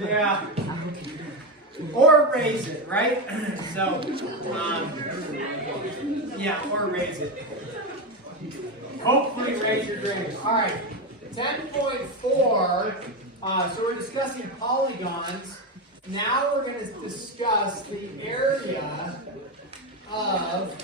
Yeah. Or raise it, right? So, yeah, or raise it. Hopefully raise your grade. All right, 10.4. So we're discussing polygons. Now we're going to discuss the area of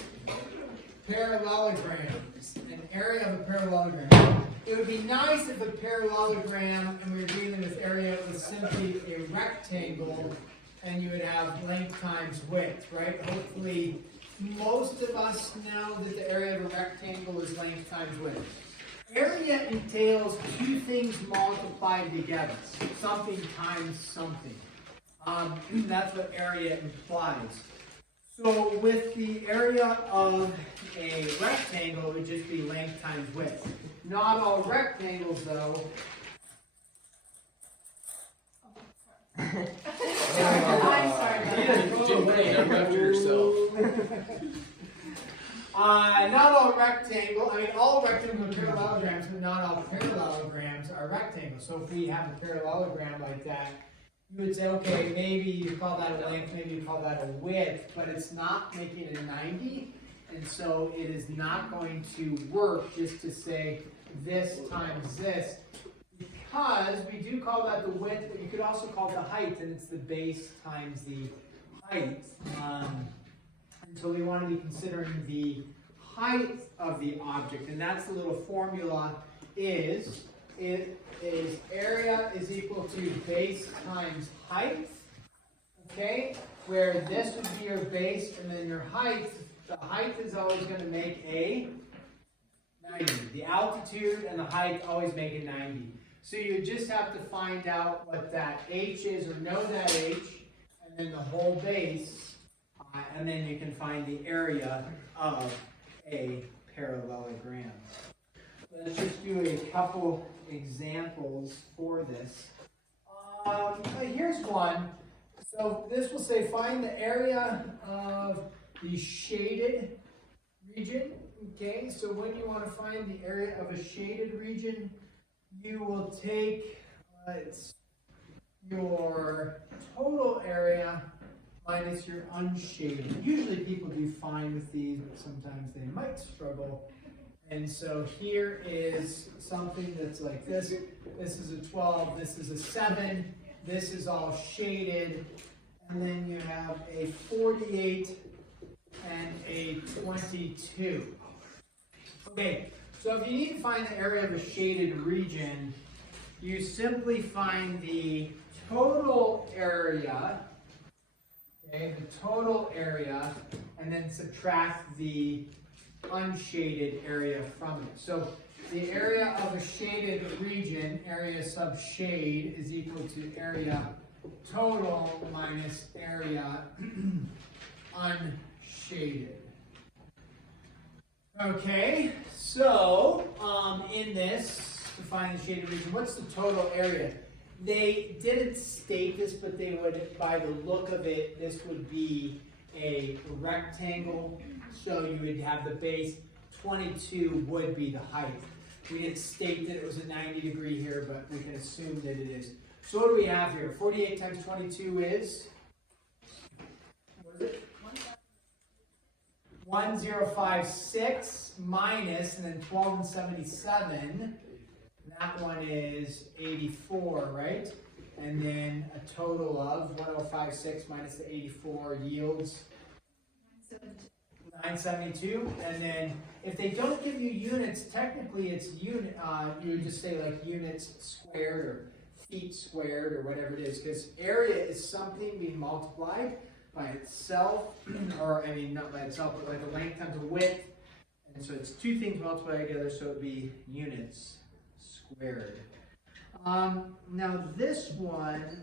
parallelograms. An area of a parallelogram. It would be nice if a parallelogram, and we were dealing with area, was simply a rectangle, and you would have length times width, right? Hopefully, most of us know that the area of a rectangle is length times width. Area entails two things multiplied together, something times something. That's what area implies. So with the area of a rectangle, it would just be length times width. Not all rectangles, though. I'm sorry. Not all rectangle. I mean, all rectangles are parallelograms, but not all parallelograms are rectangles. So if we have a parallelogram like that, you would say, okay, maybe you call that a length, maybe you call that a width, but it's not making it a 90, and so it is not going to work just to say this times this, because we do call that the width, but you could also call it the height, and it's the base times the height. And so we want to be considering the height of the object, and that's the little formula is area is equal to base times height, okay, where this would be your base, and then your height, the height is always going to make a 90. The altitude and the height always make a 90. So you just have to find out what that h is, or know that h, and then the whole base, and then you can find the area of a parallelogram. Let's just do a couple examples for this. Here's one. So this will say find the area of the shaded region. Okay, so when you want to find the area of a shaded region, you will take your total area minus your unshaded. Usually people do fine with these, but sometimes they might struggle. And so here is something that's like this. This is a 12, this is a 7, this is all shaded, and then you have a 48 and a 22. Okay, so if you need to find the area of a shaded region, you simply find the total area, okay, the total area, and then subtract the unshaded area from it. So the area of a shaded region, area sub shade, is equal to area total minus area unshaded. Okay, so in this, to find the shaded region, what's the total area? They didn't state this, but they would, by the look of it, this would be a rectangle. So you would have the base, 22 would be the height. We didn't state that it was a 90-degree here, but we can assume that it is. So what do we have here? 48 times 22 is, what is it? 1056 minus, and then 12 and 77. That one is 84, right? And then a total of 1056 minus the 84 yields 972. And then if they don't give you units, technically it's unit. You would just say like units squared or feet squared or whatever it is, because area is something being multiplied by itself, or I mean not by itself, but like the length times the width. And so it's two things multiplied together, so it would be units squared. Now this one,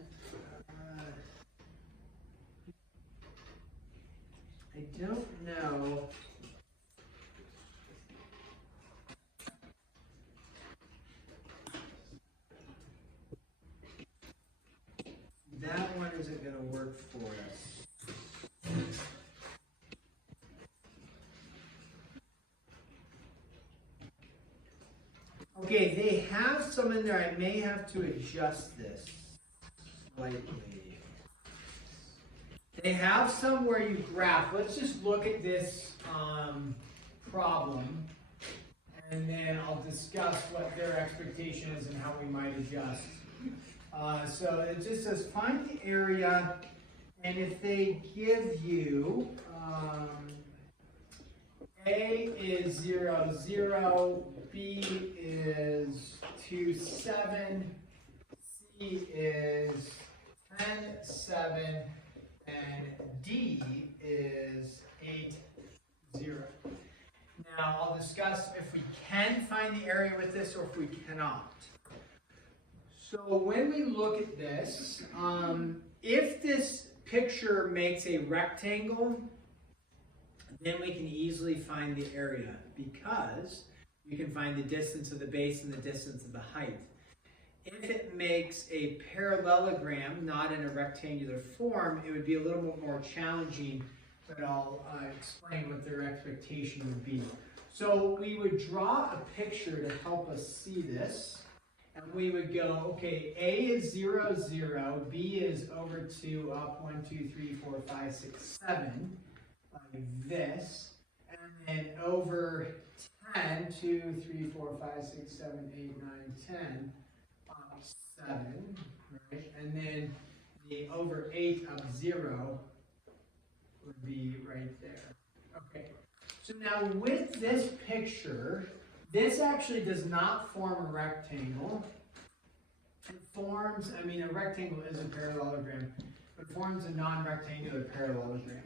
I don't know. That one isn't going to work for us. Okay, they have some in there. I may have to adjust this. slightly. They have some where you graph. Let's just look at this problem, and then I'll discuss what their expectation is and how we might adjust. So it just says find the area, and if they give you A is 0, 0, B is 2, 7, C is 10, 7, and D is 8, 0. Now I'll discuss if we can find the area with this or if we cannot. So when we look at this, if this picture makes a rectangle, then we can easily find the area because we can find the distance of the base and the distance of the height. If it makes a parallelogram, not in a rectangular form, it would be a little bit more challenging, but I'll explain what their expectation would be. So we would draw a picture to help us see this. And we would go, okay, A is 0, 0, B is over 2, up 1, 2, 3, 4, 5, 6, 7, like this. And then over 10, 2, 3, 4, 5, 6, 7, 8, 9, 10, up 7, right? And then the over 8 up 0 would be right there. Okay, so now with this picture, this actually does not form a rectangle. It forms, I mean, a rectangle is a parallelogram, but it forms a non-rectangular parallelogram.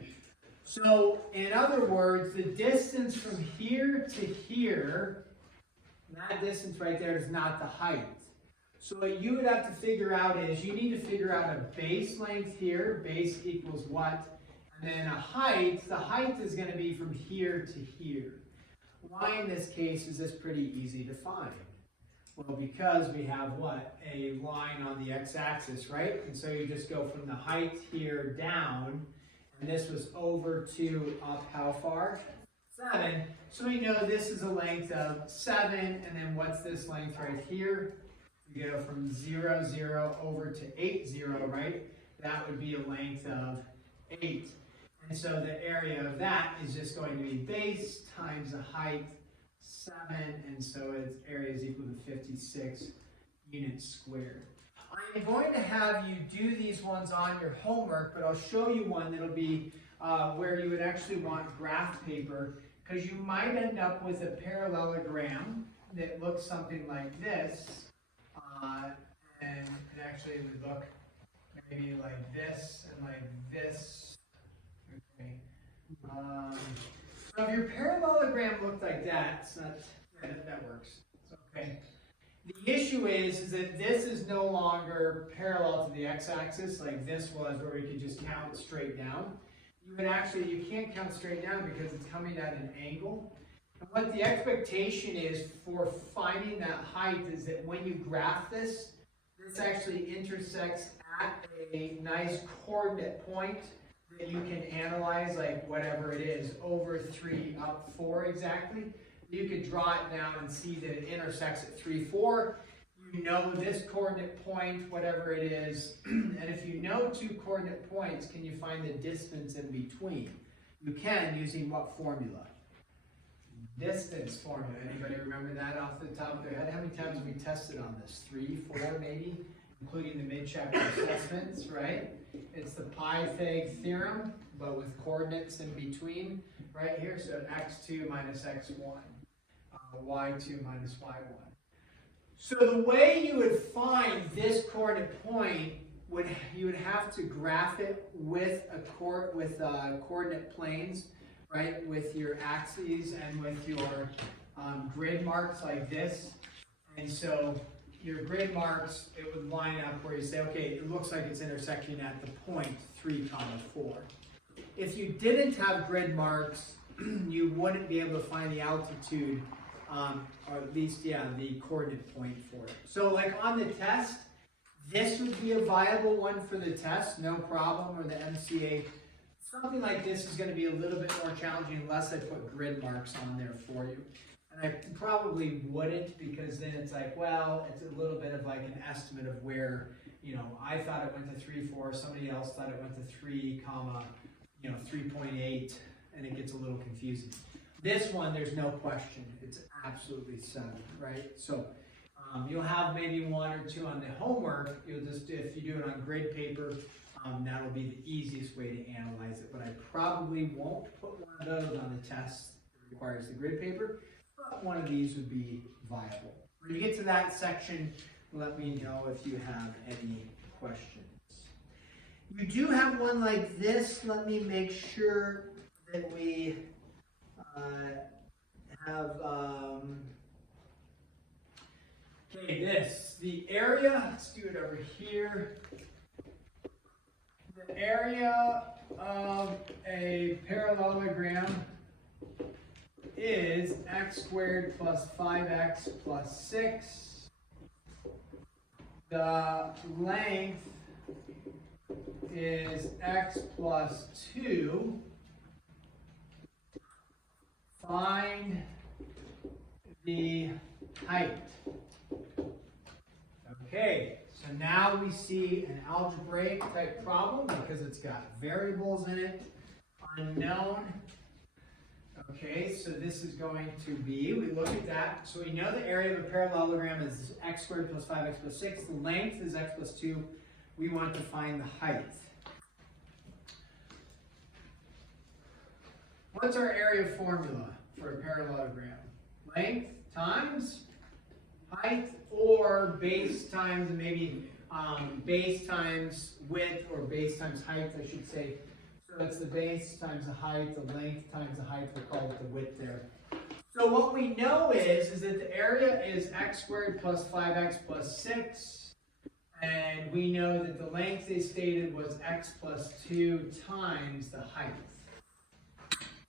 So, in other words, the distance from here to here, that distance right there is not the height. So what you would have to figure out is, you need to figure out a base length here, base equals what, and then a height, the height is going to be from here to here. Why in this case is this pretty easy to find? Well, because we have what? A line on the x-axis, right? And so you just go from the height here down, and this was over 2 up how far? 7. So we know this is a length of 7, and then what's this length right here? We go from 0, 0 over to 8, 0, right? That would be a length of 8. And so the area of that is just going to be base times the height, 7, and so its area is equal to 56 units squared. I'm going to have you do these ones on your homework, but I'll show you one that'll be where you would actually want graph paper, because you might end up with a parallelogram that looks something like this, and it actually would look maybe like this and like this. Okay. So if your parallelogram looked like that, it's not, that works. It's okay. The issue is that this is no longer parallel to the x-axis like this was, where we could just count straight down. You can't count straight down because it's coming at an angle. And what the expectation is for finding that height is that when you graph this, this actually intersects at a nice coordinate point that you can analyze, like whatever it is, over 3 up 4 exactly. You could draw it down and see that it intersects at 3, 4. You know this coordinate point, whatever it is, and if you know 2 coordinate points, can you find the distance in between? You can, using what formula? Distance formula. Anybody remember that off the top of their head? How many times have we tested on this? 3, 4 maybe? Including the mid-chapter assessments, right? It's the Pythag theorem, but with coordinates in between, right here. So x2 minus x1, y2 minus y1. So the way you would find this coordinate point you would have to graph it with coordinate planes, right? With your axes and with your grid marks like this, and so your grid marks, it would line up where you say, okay, it looks like it's intersecting at the point 3, 4. If you didn't have grid marks, you wouldn't be able to find the altitude, or at least, the coordinate point for it. So like on the test, this would be a viable one for the test, no problem, or the MCA. Something like this is going to be a little bit more challenging unless I put grid marks on there for you. And I probably wouldn't, because then it's like, well, it's a little bit of like an estimate of where, you know, I thought it went to 3.4, somebody else thought it went to 3, 3.8, and it gets a little confusing. This one, there's no question. It's absolutely 7, right? So you'll have maybe 1 or 2 on the homework. You'll just, if you do it on grade paper, that'll be the easiest way to analyze it. But I probably won't put one of those on the test that requires the grid paper, but one of these would be viable. When you get to that section, let me know if you have any questions. You do have one like this. Let me make sure that we have, okay, the area, let's do it over here. The area of a parallelogram is x squared plus 5x plus 6. The length is x plus 2. Find the height. Okay, so now we see an algebraic type problem because it's got variables in it, unknown. Okay, so this is going to be, we look at that, so we know the area of a parallelogram is x squared plus 5x plus 6. The length is x plus 2. We want to find the height. What's our area formula for a parallelogram? Length times height, or base times, maybe base times width, or base times height, I should say. So it's the base times the height, the length times the height, we'll call it the width there. So what we know is that the area is x squared plus 5x plus 6. And we know that the length they stated was x plus 2 times the height.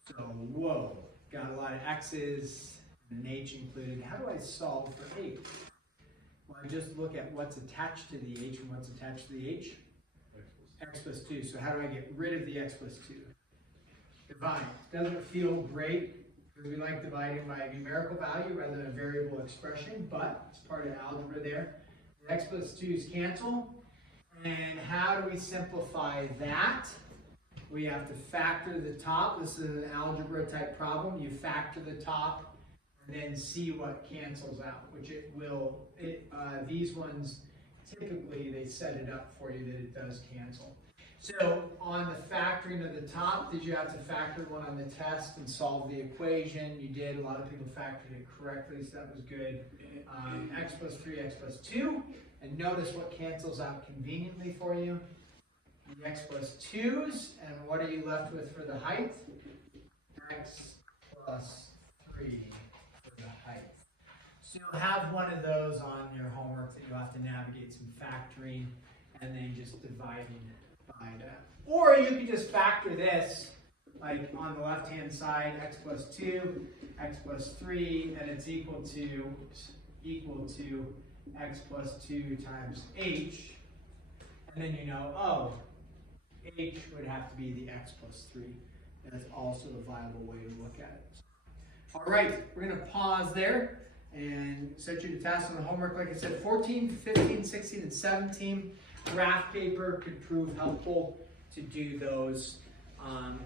So, whoa, got a lot of x's and an h included. How do I solve for h? Well, I just look at what's attached to the h and what's attached to the h. X plus 2. So how do I get rid of the x plus 2? Divide. Doesn't feel great because we like dividing by a numerical value rather than a variable expression, but it's part of algebra there. The x plus 2's cancel. And how do we simplify that? We have to factor the top. This is an algebra type problem. You factor the top and then see what cancels out, which it will. These ones, typically they set it up for you that it does cancel. So on the factoring of the top, did you have to factor one on the test and solve the equation? You did. A lot of people factored it correctly, so that was good. X plus 3, x plus 2. And notice what cancels out conveniently for you. The x plus 2's, and what are you left with for the height? X plus 3 for the height. So you'll have one of those on your homework that you'll have to navigate some factoring and then just dividing by that. Or you can just factor this, like on the left-hand side, x plus 2, x plus 3, and it's equal to x plus 2 times h. And then you know, oh, h would have to be the x plus 3. That's also a viable way to look at it. All right, we're going to pause there and set you to task on the homework. Like I said, 14, 15, 16, and 17. Graph paper could prove helpful to do those.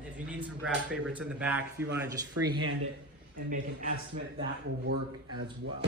If you need some graph paper, it's in the back. If you want to just freehand it and make an estimate, that will work as well.